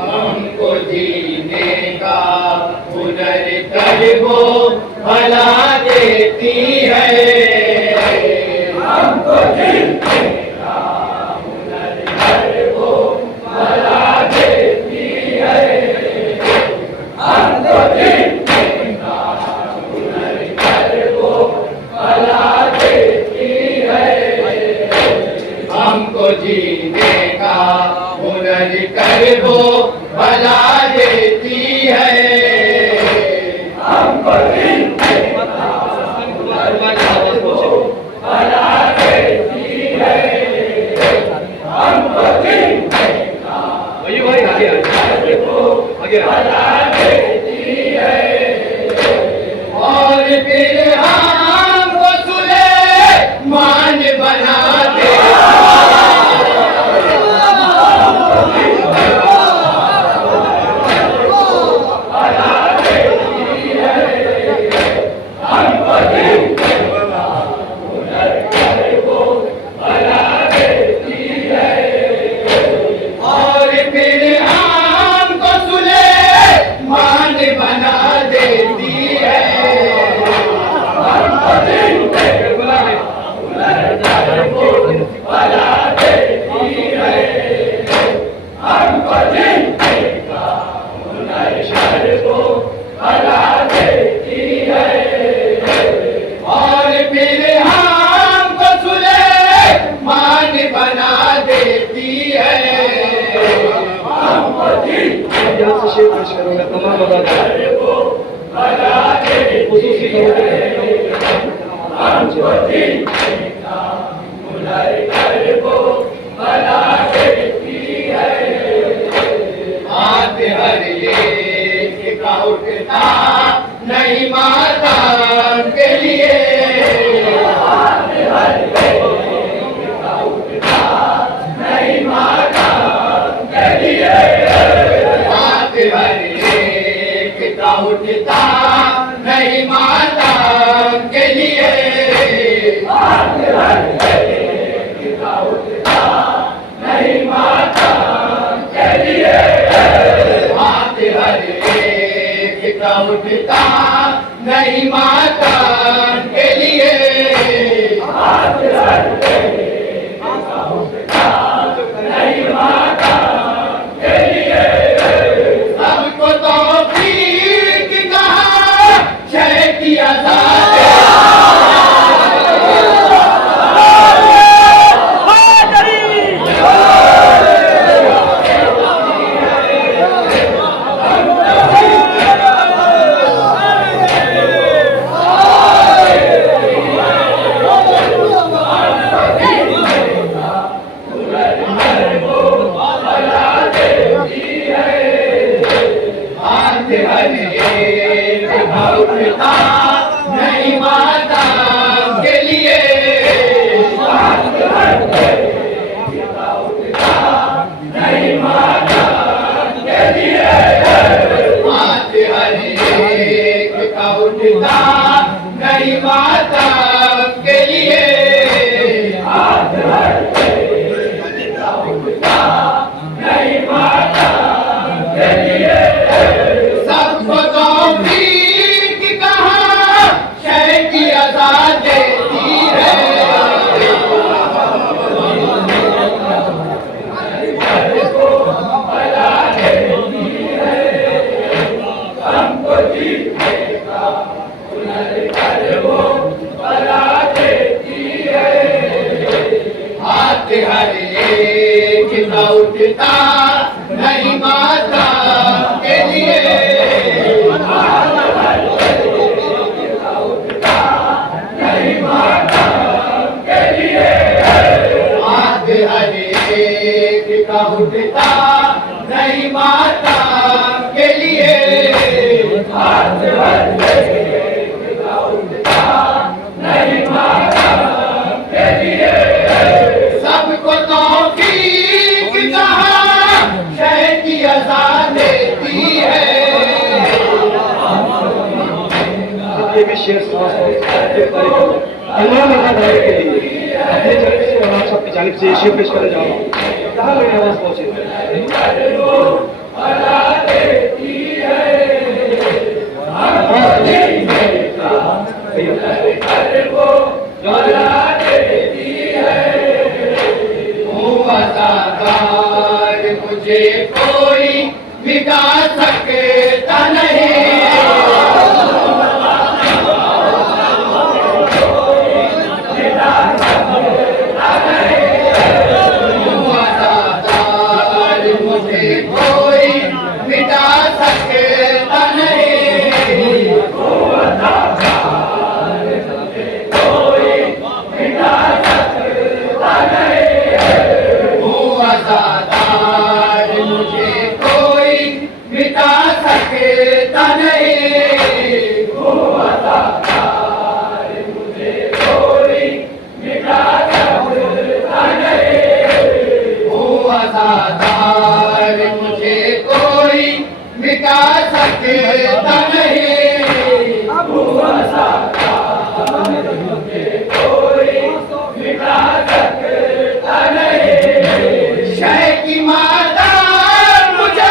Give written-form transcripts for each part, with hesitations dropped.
हमको जीने का हुनर तलबो भला देती है। हमको जीने का हुनर तलबो भला देती है। हमको जीने का हुनर तलबो भला देती है। हमको जीने का हुनर तलबो भला देती है। हमको जीने का हुनर तलबो भला देती है। हमको जीने का हुनर तलबो भला देती है। और फिर हमको सुलेमान बना दे। नहीं माता के लिए नहीं माता के लिए हाथ भर पिता उठता नहीं माता के लिए हाथ भर पिता उठता नहीं माता के लिए हाथ भर पिता उठता नहीं माता के लिए, नहीं माता के लिए। सबको तौफीक कहा शय की आजादी, पिता नहीं माता के लिए, नहीं माता के लिए। हाथ हर एक का उठता नहीं माता के लिए, हाथ हर एक का उठता नहीं माता के लिए। सबको तौफीक कहा शय की अदा देती है, हमको जीतने का हुनर कर वो बना देती है। हाथ हर एक का उठता नहीं माता के लिए, नहीं माता के लिए। हाथ हर एक का उठता नहीं माता के लिए, हाथ हर एक का उठता नहीं माता के लिए। सबको तौफीक कहा शय की अज़ा देती है। ये भी शेर के लिए अपने जानिब से और आप सबकी जानिब से शेर पेश करने जा रहा हूँ। कहाँ मेरी आवाज पहुँचे? मुझे कोई मिटा सकता नहीं, मुझे कोई मिटा सकता नहीं, कोई मिटा सकता नहीं। आज़ादार मुझे कोई मिटा सकता नहीं, आज़ादार मुझे कोई मिटा सकता नहीं, आज़ादार मुझे कोई मिटा सकता नहीं, आज़ादार मुझे कोई मिटा सकता नहीं। शय की माता मुझे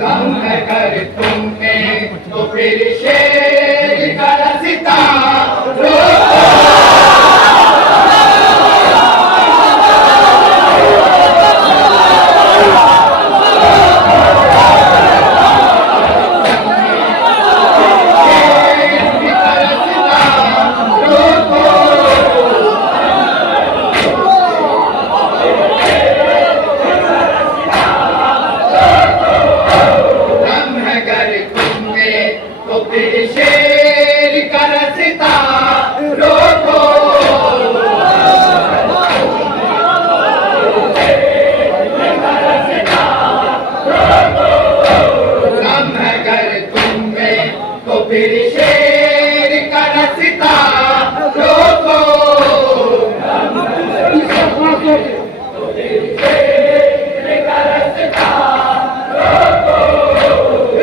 गम अगर तुम में तो फिर शेर का रास्ता तो फिर शेर का रास्ता रोको। गम अगर तुम में तो फिर शेर का रास्ता रोको।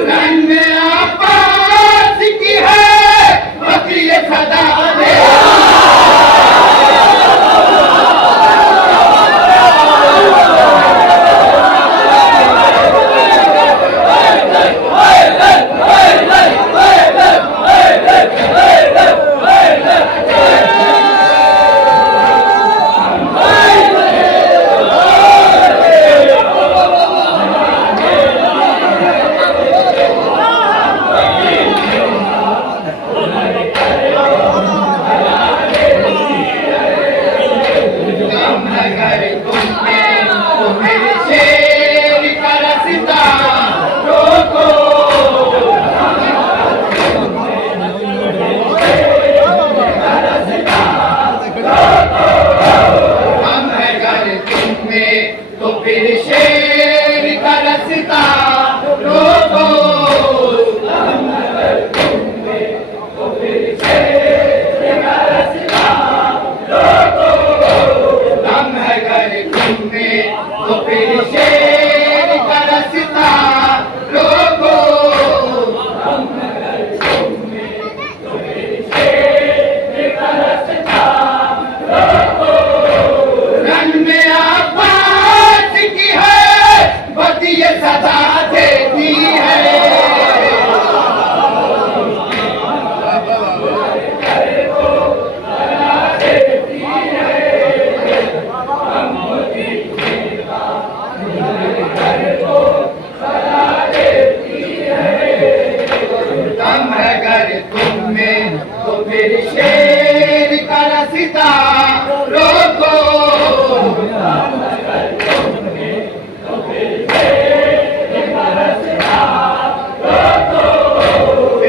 रन में आवाज की है बकरी सदा दे। अगर तुम में तो फिर शेर का रास्ता रोको। हम अगर तुम में तो फिर शेर का रास्ता रोको। गम अगर तुम में तो फिर शेर का रास्ता रोको। रन में आवाज की है बतिये सदा देती है। गम अगर तुम में तो फिर शेर का रास्ता रोको।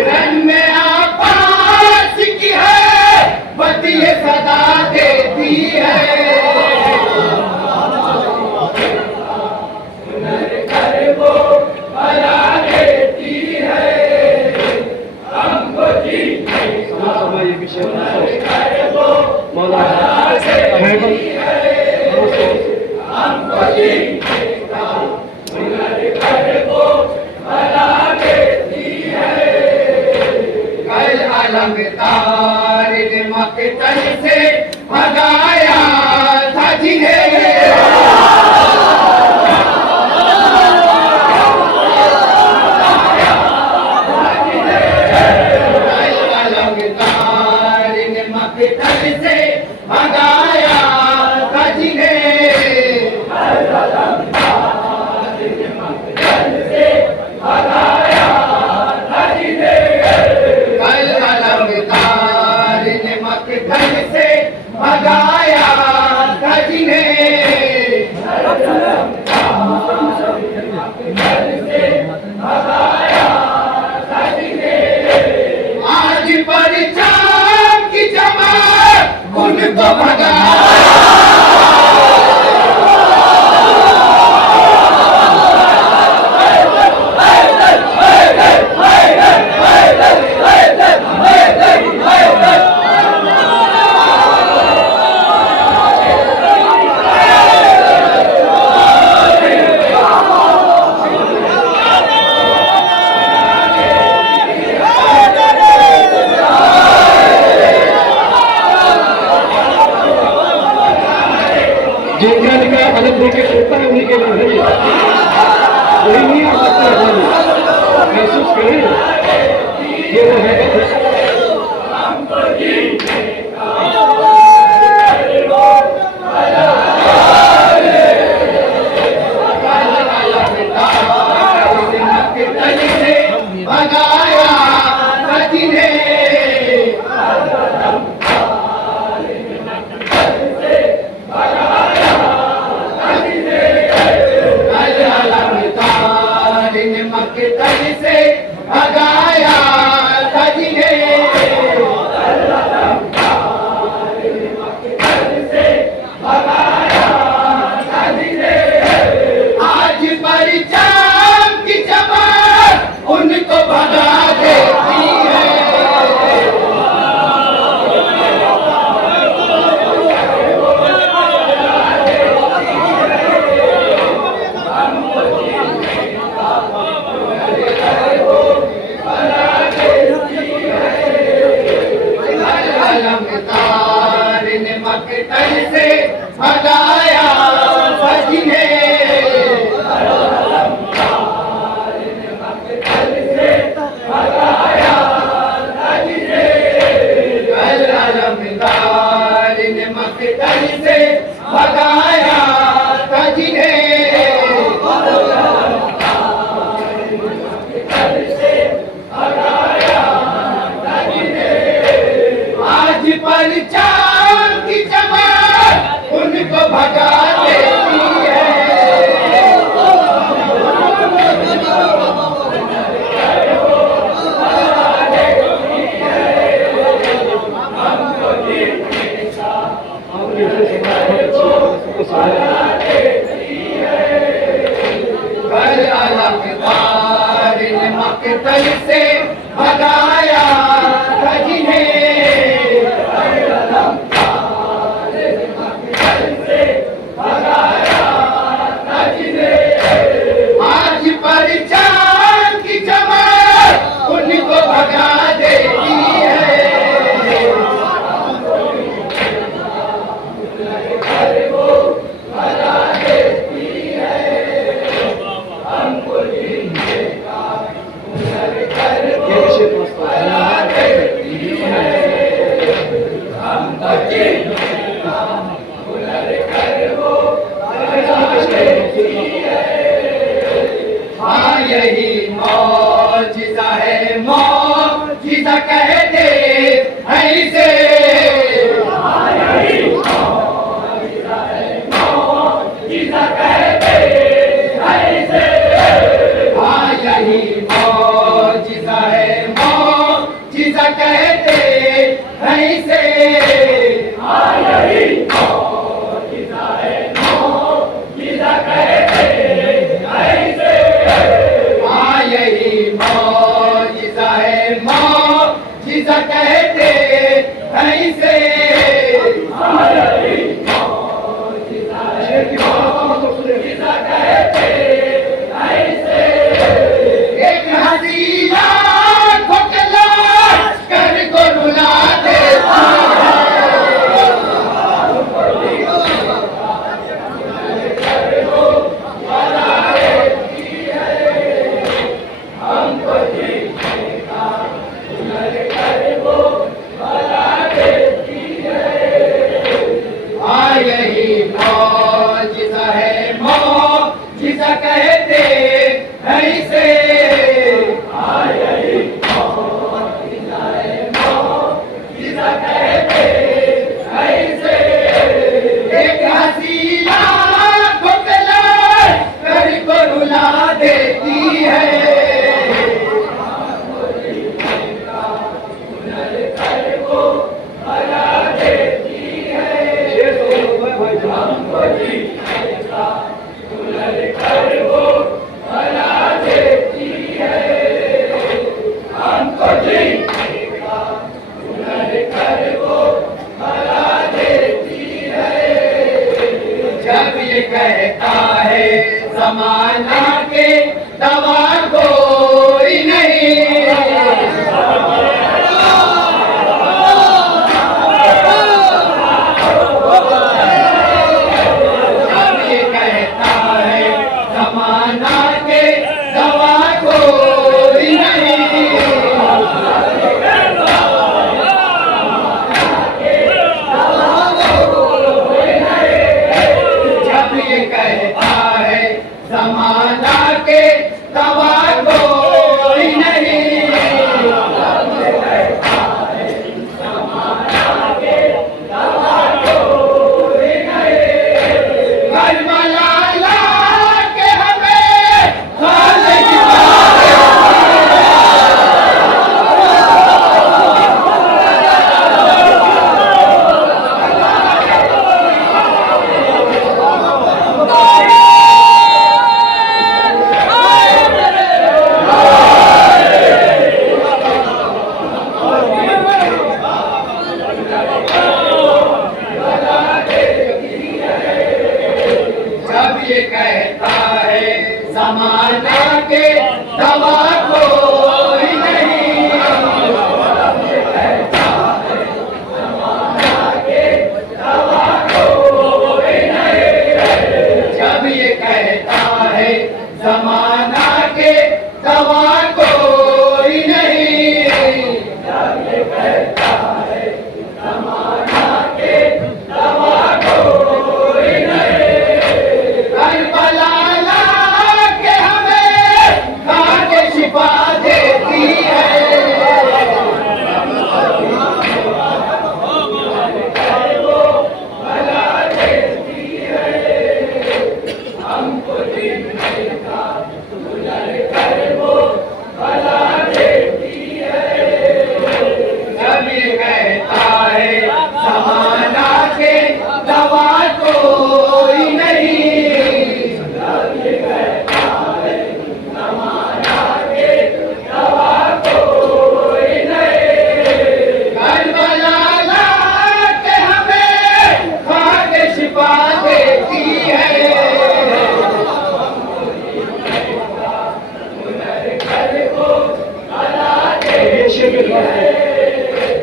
रन में आवाज की है बतिये सदा देती है। ये विषय मौलाना कल अलमदार ने मकतल से भगाया था जिन्हें। मकतल से भगाया था जिन्हें। कल अलमदार ने मकतल से भगाया था जिन्हें। आज परिचार की जमात उनको भगाया। भगाया था जिन्हें मक्तल से भगाया था जिन्हें आज परिचाम की चमक उनको भगा देती है। मक्तल से भगाया था जिन्हें अलमदार ने मक्तल से भगाया था जिन्हें आज परिचाम की चमक उनको भगा देती है। अलमदार ने मक्तल से भगाया था जिन्हें आज परिचाम की चमक उनको भगा देती है। हाँ यही मौजिज़ा है, मौजिज़ा कहते हैं इसे। हाँ यही मौजिज़ा है, मौजिज़ा कहते हैं इसे। हाँ यही मौजिज़ा है, मौजिज़ा कहते हैं इसे। हाँ यही मौजिज़ा है, मौजिज़ा कहते हैं इसे। हाँ यही मौजिज़ा है, मौजिज़ा कहते हैं इसे। हाँ यही मौजिज़ा है, मौजिज़ा कहते हैं इसे। एक हसीना को तलाश कर को रुला देती है। हाँ यही मौजिज़ा है, मौजिज़ा कहते हैं इसे। हाँ यही मौजिज़ा है, मौजिज़ा कहते हैं इसे। एक हसीना को तलाश कर को रुला देती है।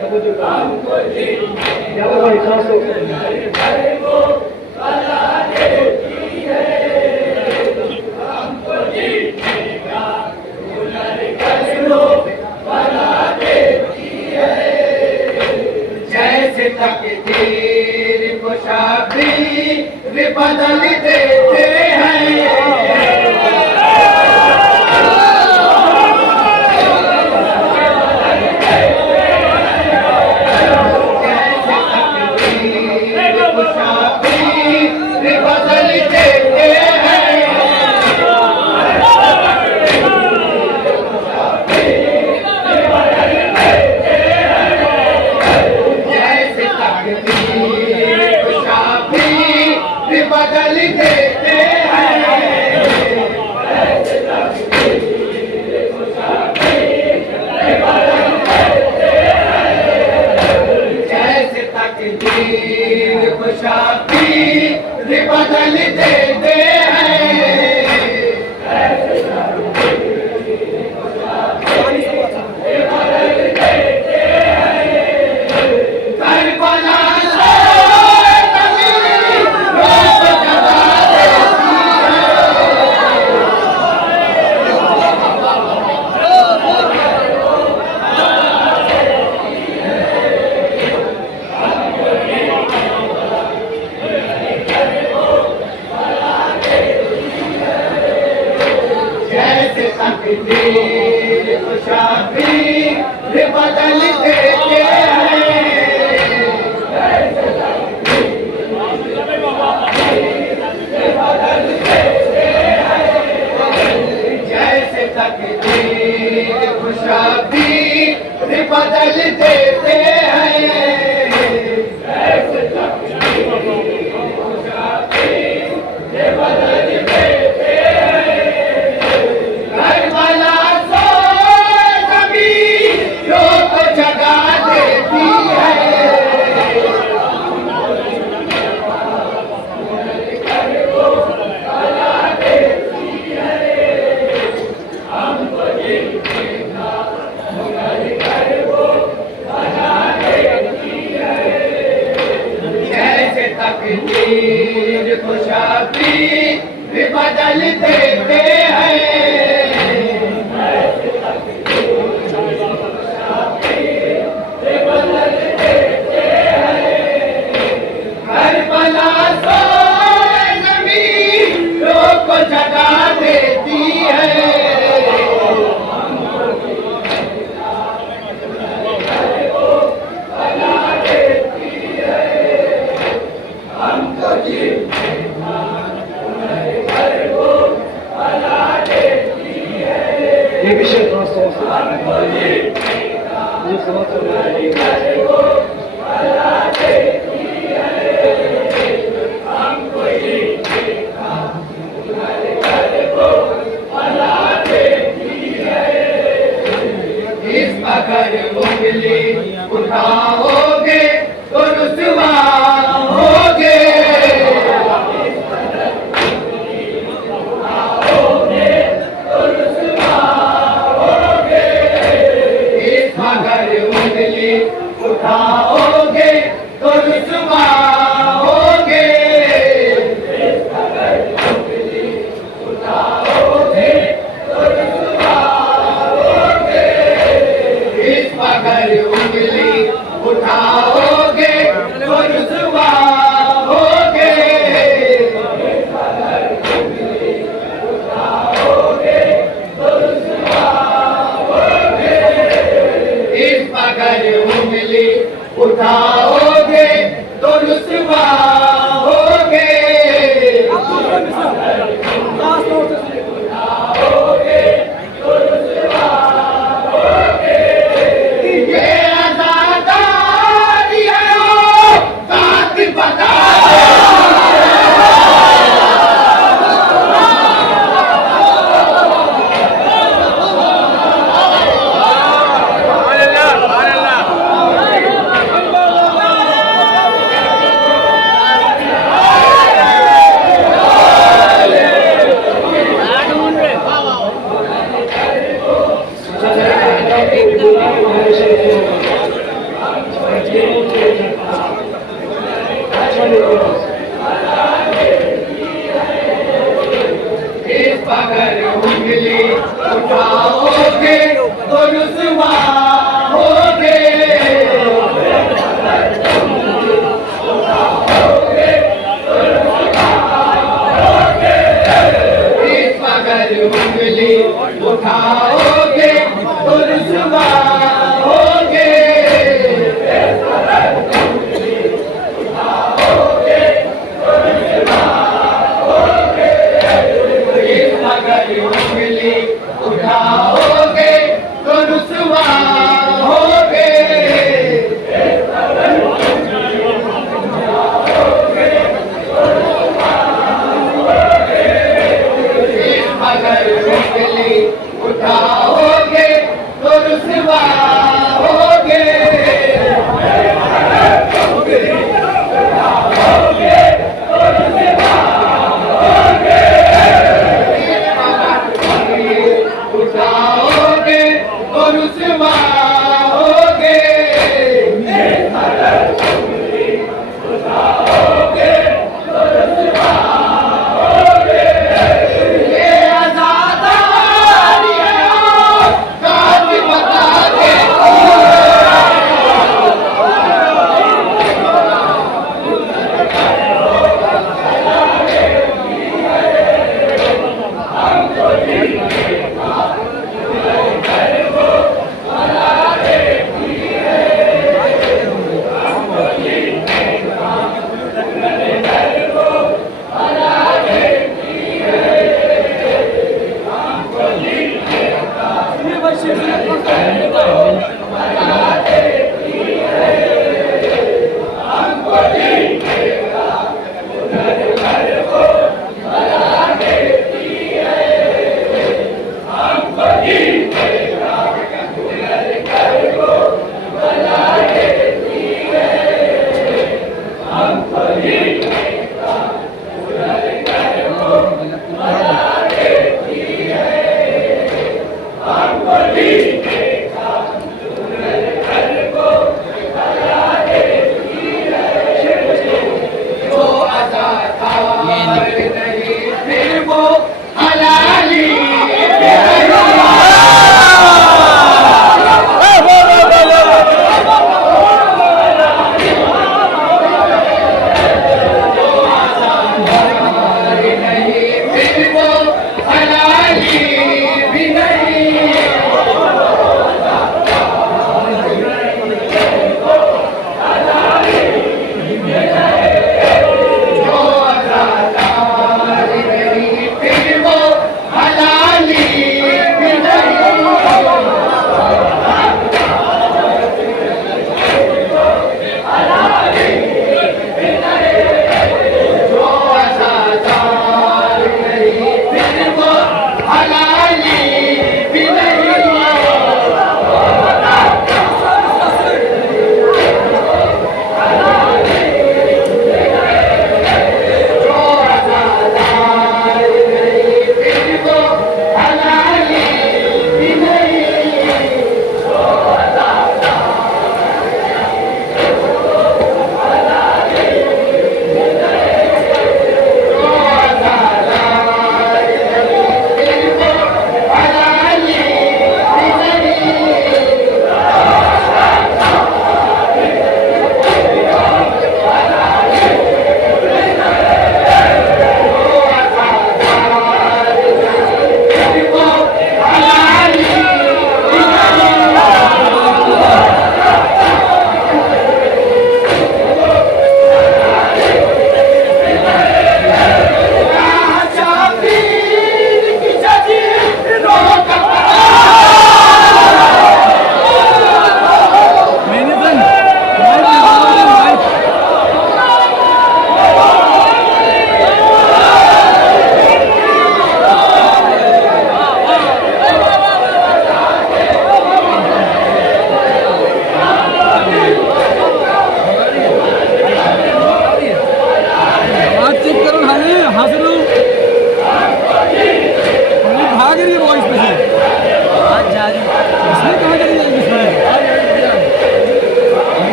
तवज्जो करो। या अल्लाह इखलास हो। जैसे तकदीर को शाबीर बदल देते हैं, जैसे तकदीर को शाबीर बदल देते हैं, जैसे तकदीर को शाबीर बदल देते हैं, जैसे तकदीर को शाबीर बदल देते हैं। करबला से कभी रोक जगा देती है, जैसे तकदीर को शाबीर बदल देते हैं, जैसे तकदीर को शाबीर बदल देते हैं। करबला से कभी रोक जगा देती है, जैसे तकदीर को शाबीर बदल देते हैं, करबला से ज़मीन रोक जगा देती है, ये विषय खास तौर से मुझे समझ करना चाहिए। इस अगर उंगली उठाओगे तो रुसवा होगे, इस अगर उंगली उठाओगे तो रुसवा होगे, इस अगर उंगली उठाओगे तो रुसवा होगे, इस अगर उंगली उठाओगे तो रुसवा होगे, ये आज़ादारी है ओ बात बता इस पकड़ उंगली उठाओगे तो रुसवा होगे। इस पकड़ उंगली उठाओगे तो रुसवा होगे। अगर उंगली उठाओगे तो रुसवा होगे। अगर उंगली उठाओगे तो रुसवा होगे। उठाओगे तो रुसवा होगे। ये आज़ादारी काश बता दे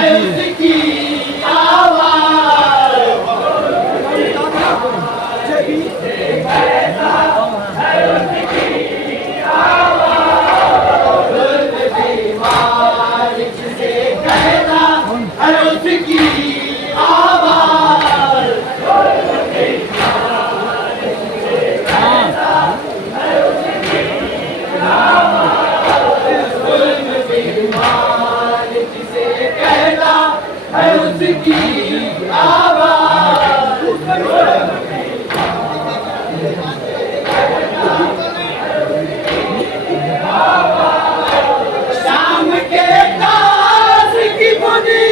है उसकी आवाज। जिसे कहता है उसकी आवाज। जिसे कहता है उसकी आवाज। शाम के ताज की बुनी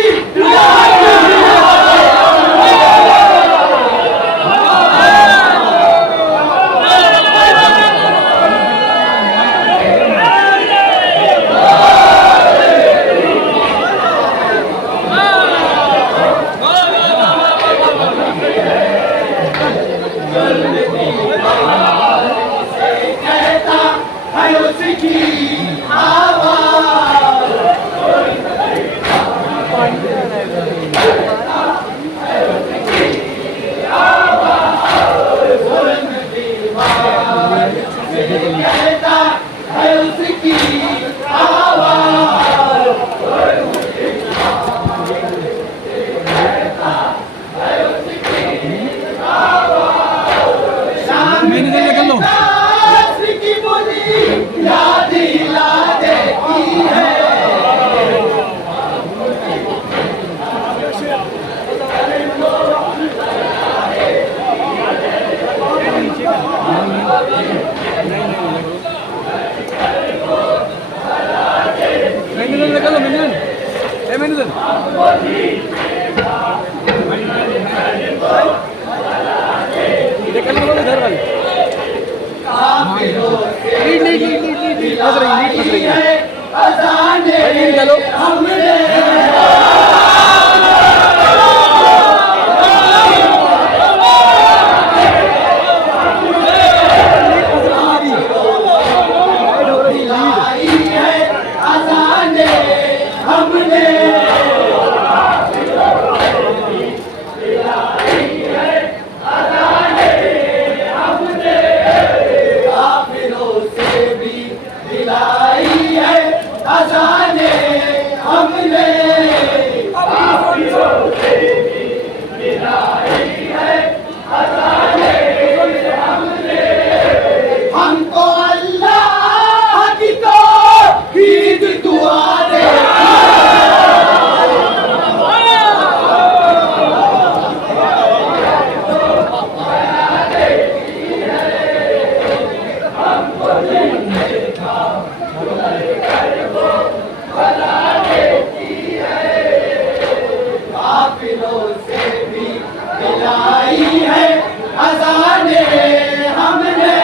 कहता है उसकी आवाज। कहता है उसकी आवाज। शाम के ताज की बुनी याद दिला देती है। अज़ाने हमने दिलाई है। अज़ाने हमने काफिरों से भी दिलाई है। अज़ाने हमने हमको अल्लाह की तौहीद दुआ दे। काफिरों से भी दिलाई है। अज़ाने हमने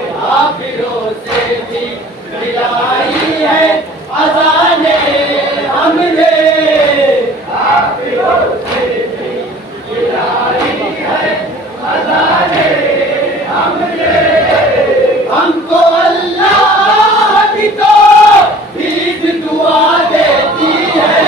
काफिरों से भी दिलाई है। अज़ाने हमने काफिरों से भी दिलाई है। अज़ाने हमने हमको अल्लाह की तौहीद दुआ देती है।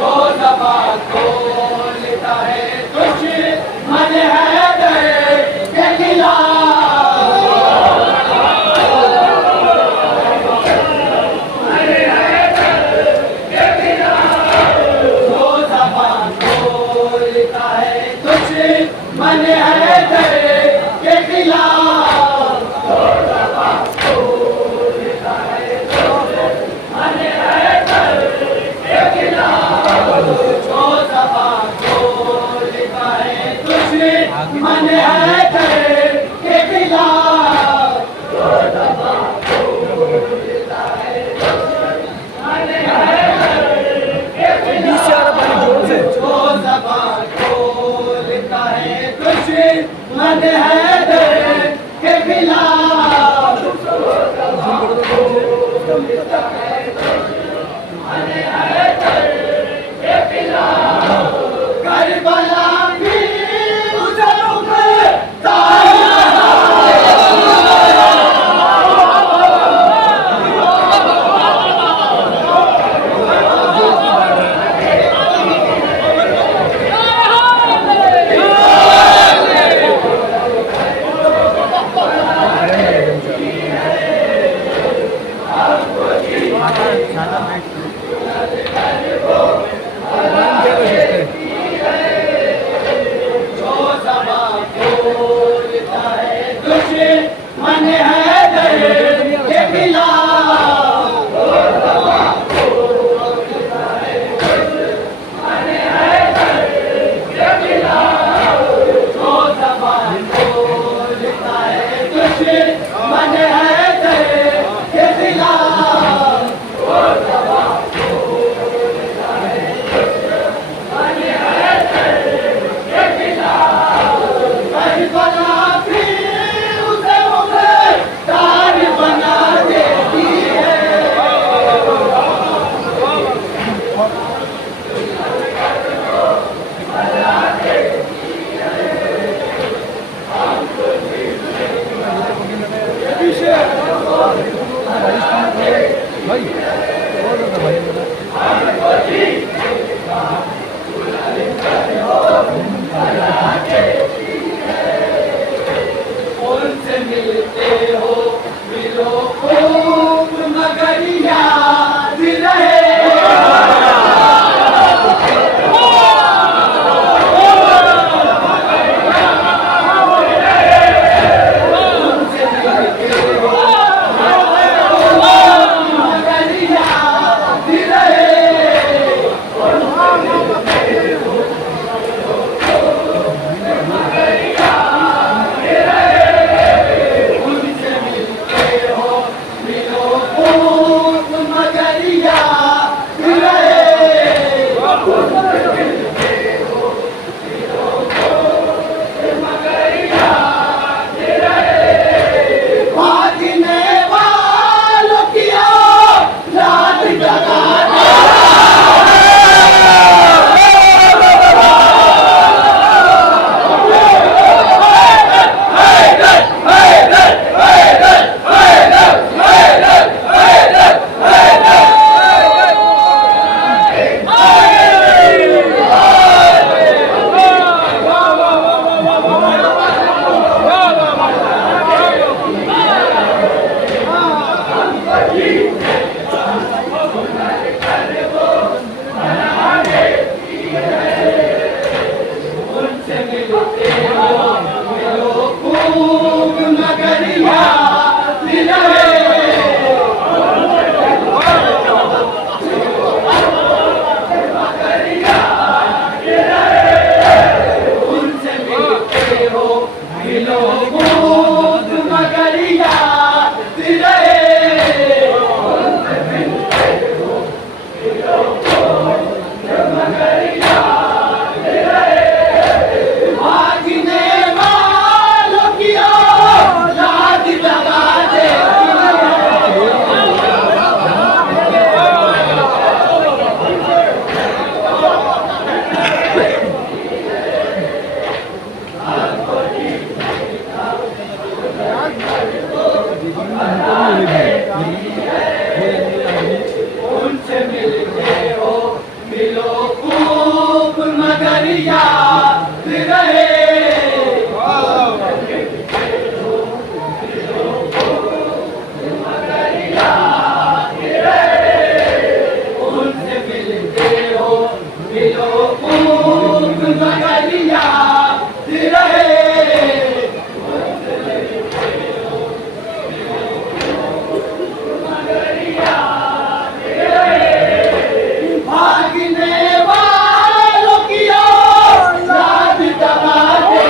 जो ज़बान खोलता है उनसे मिलते हो मिलो खूब मगर याद रहे उनसे मिलते हो मगर याद रहे उनसे मिलते हो मिलो खूब मगर याद रहे भागने वालों की याद जगा दे उनसे मिलते हो मिलो खूब मगर याद रहे उनसे मिलते हो मिलो खूब मगर याद रहे भागने वालों की याद जगा दे उनसे मिलते हो मिलो खूब मगर याद रहे उनसे मिलते हो मिलो खूब मगर याद रहे भागने वालों की याद जगा दे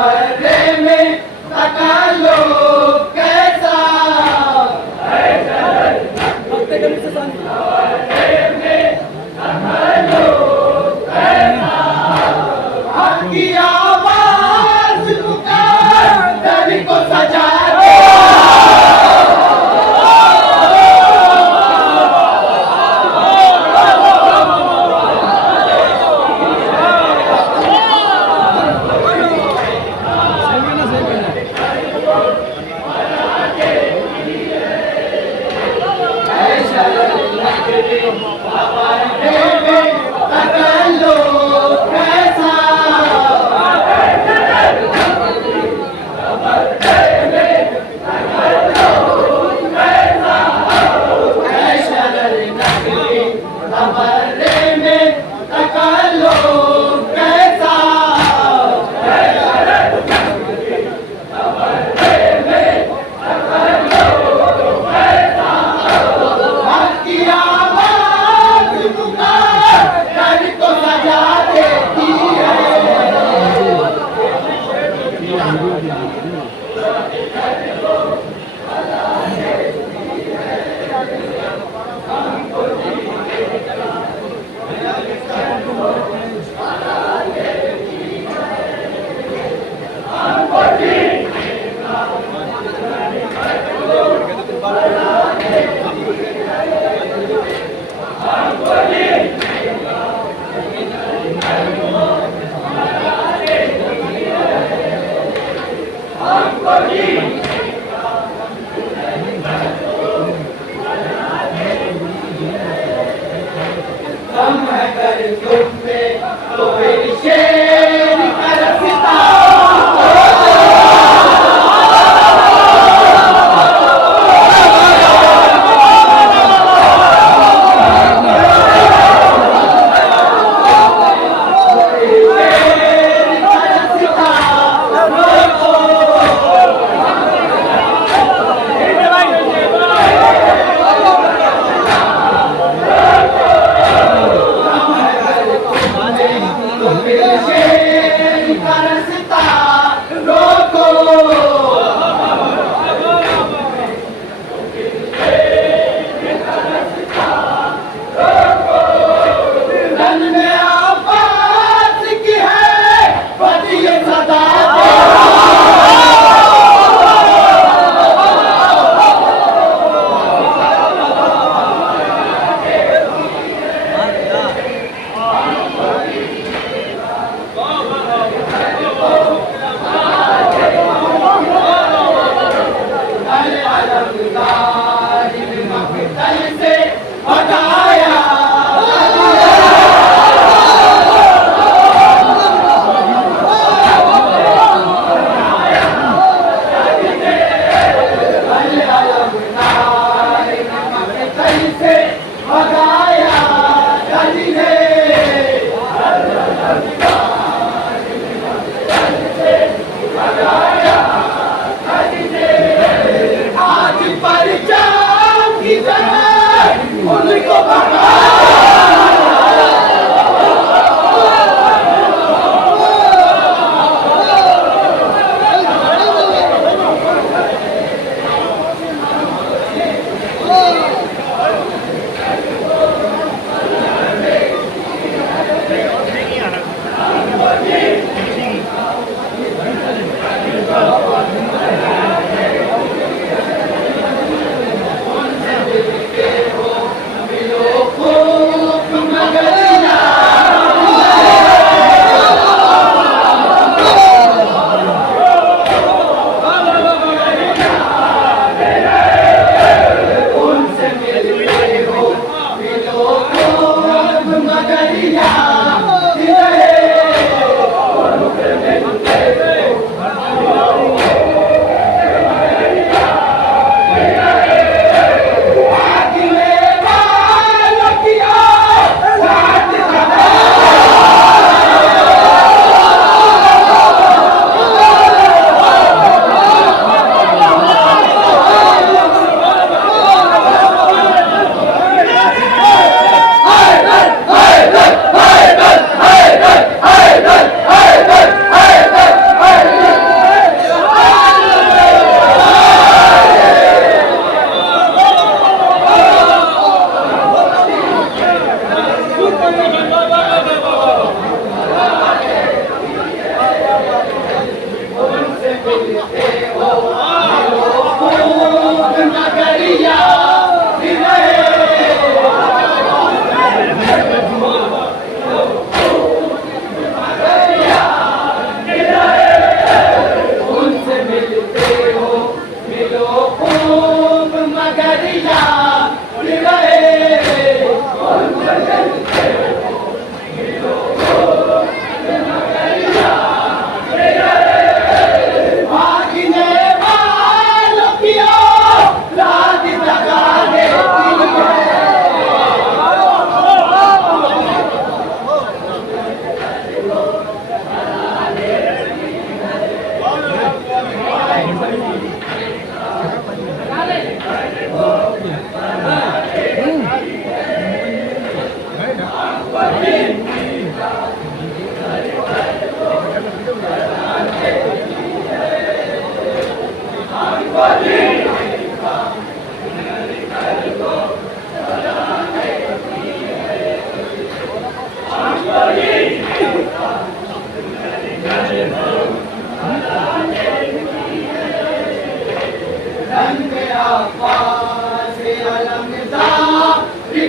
पर्दे में तकल्लुफ कैसा आवाज़ अलमदार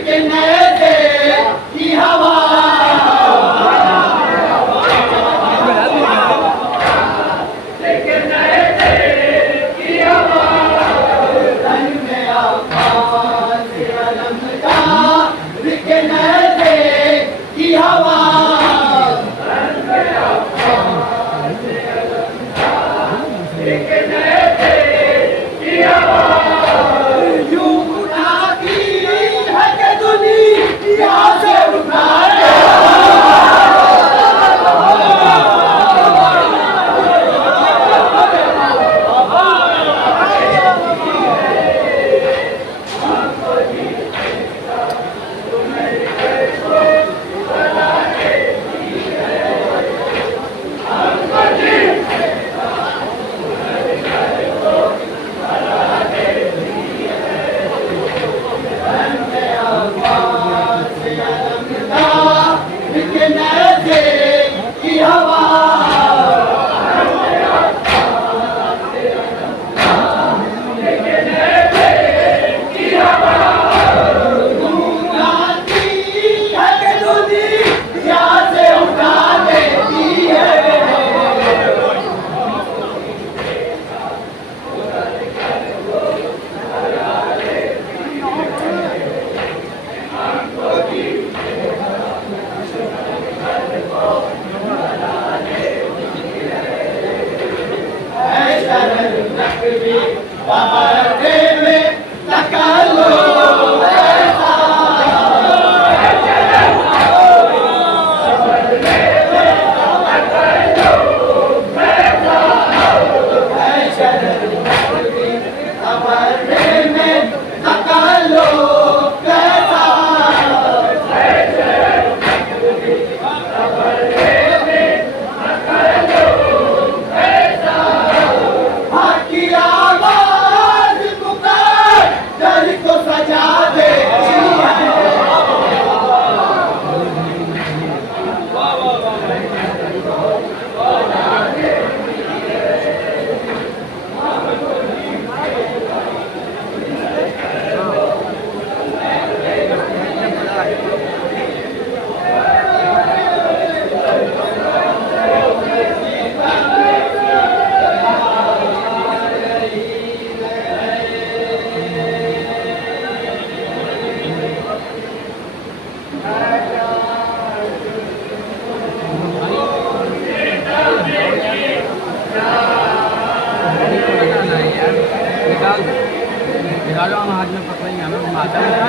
के नज़े की हवा निकालो हम हाथ में पकड़ेंगे हमें माता है